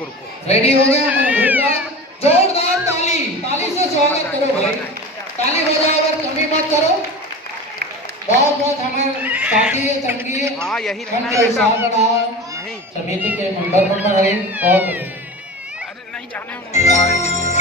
Ready हो गया हमारा group का? जोरदार ताली, ताली से स्वागत करो भाई। ताली बजाओ और कमी मत करो। बहुत बहुत हमारे साथी संगी उनके उत्साह बढ़ावा समिति के मेंबर रहे बहुत अरे नहीं जाने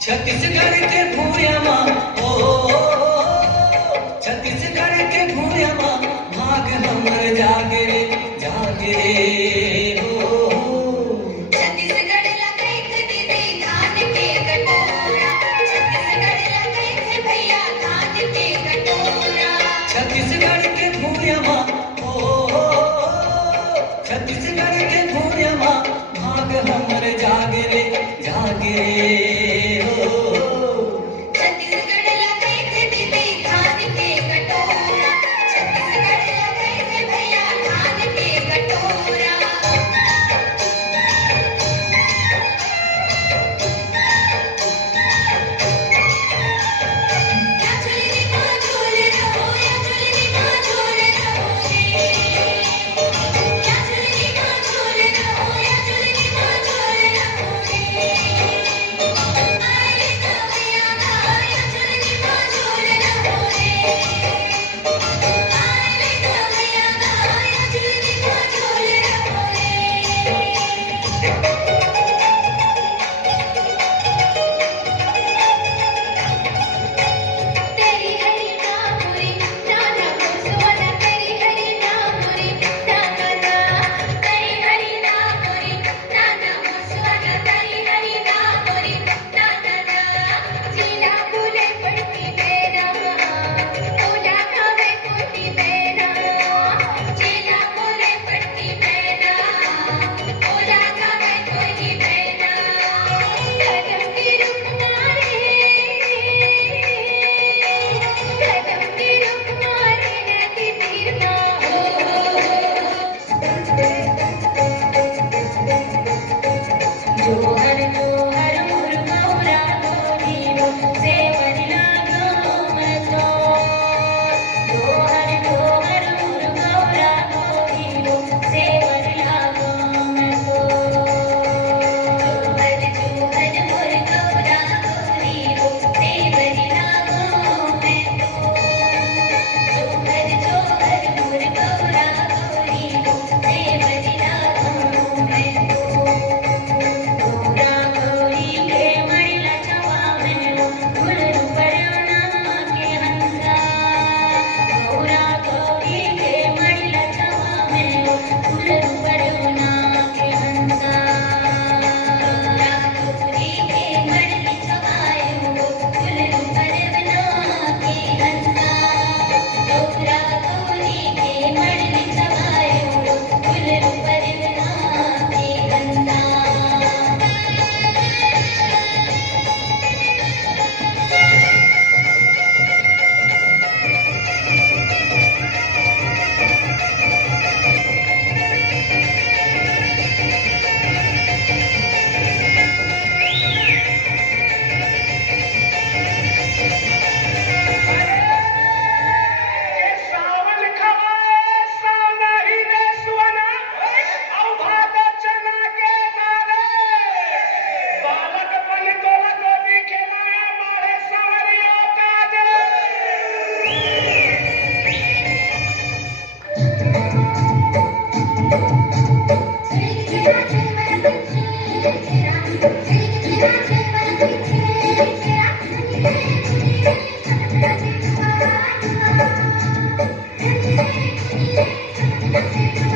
छत्तीसगढ़ के भूया माँ छत्तीसगढ़ के भूया माँ भाग हमर जागे रे हो छत्तीसगढ़ लगैत दीदी धान के कटोरा छत्तीसगढ़ लगैत भैया धान के कटोरा छत्तीसगढ़ के भूया माँ छत्तीसगढ़ के भूया माँ भाग हमर जागे रे हो छत्तीसगढ़ लगैत दीदी धान के कटोरा छत्तीसगढ़ लगैत भैया धान के कटोरा या चुलनी माँ झूल रहो या चुलनी माँ झूल रहो रे या चुलनी माँ झूल रहो या चुलनी माँ झूल रहो रे आए का भैया का या चुलनी माँ झूल रहो रे आए का भैया का या चुलनी माँ झूल रहो रे तेरी हरी नामुरी नाना मुसवाना तेरी हरी नामुरी नाना तेरी हरी नामुरी नाना मुसवाना तेरी हरी नामुरी नाना जिला फूले पड़ती बेना ओला खावे कोटी बेना जिला फूले पड़ती बेना ओला खावे कोटी बेना कदम की रुक मारे कदम की रुक मारे नदी तीर ना जोहर जोहर मोर गौरा गोरी सेवन लागो मैं तो जोहर जोहर मोर गौरा गोरी सेवन लागो मैं तो जोहर जोहर मोर गौरा गोरी सेवन लागो मैं तो जोहर जोहर मोर गौरा गोरी सेवन लागो मैं तो गौरा गौरी के मणिला छवा में फूल परवना के हंसा गौरा गौरी के मणिला छवा में फूल परवना के हंसा गौरा गौरी के मणिला छवायो फूल परवना के हंसा गौरा गौरी के मणिला छवायो फूल परवना के हंसा सावन खवाए सावनाही रे सुवना औ भाद चना के दारे बालक बन तोला गोदी खिलाया मारे सावरियों काजे Thank you.